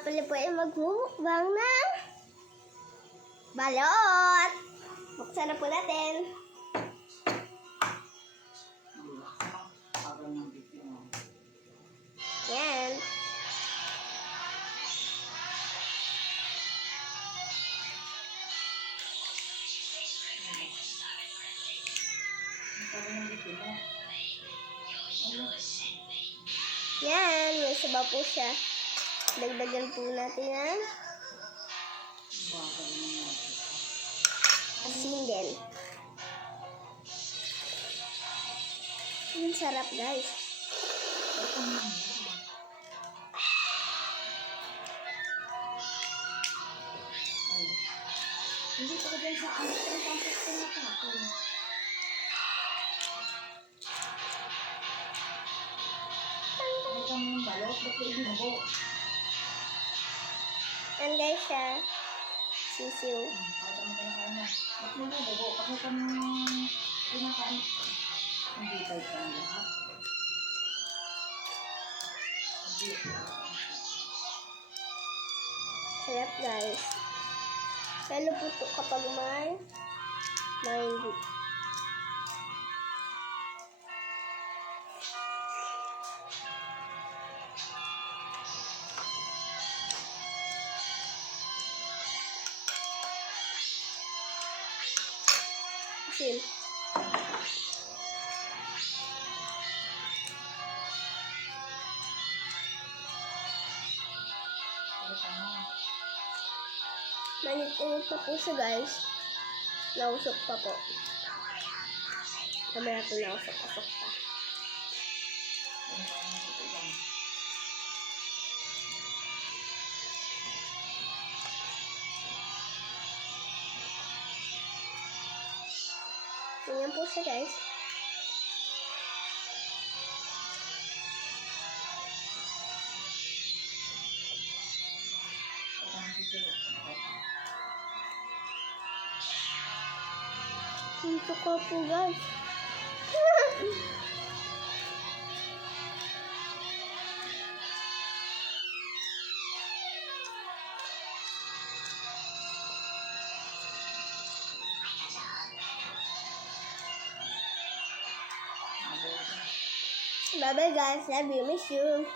pala po ay magmumukbang ng balot. Buksan na po natin. Yan. Yan, may sabaw po siya. Dagdagan po natin ng asin din. Ang sarap, guys. Hindi pa dyan sa ano, pinapasok ko na kahapon. Ano kang yung balot? Ba't yung binubo? Yan, guys, siya. Sisiw. Para mo kinakain na. Ba't mo binubo? Bakit kang kinakain? Hindi tayo ka na lahat. Sarap, guys. Lalo po ito kapag may mango. Asin. Mainit-init pa po siya, guys. Nausok pa po. Kamaya po nausok-usok pa. Ganyan po siya, guys. Ang suka po, guys. Bye-bye, guys. Love you. Miss you.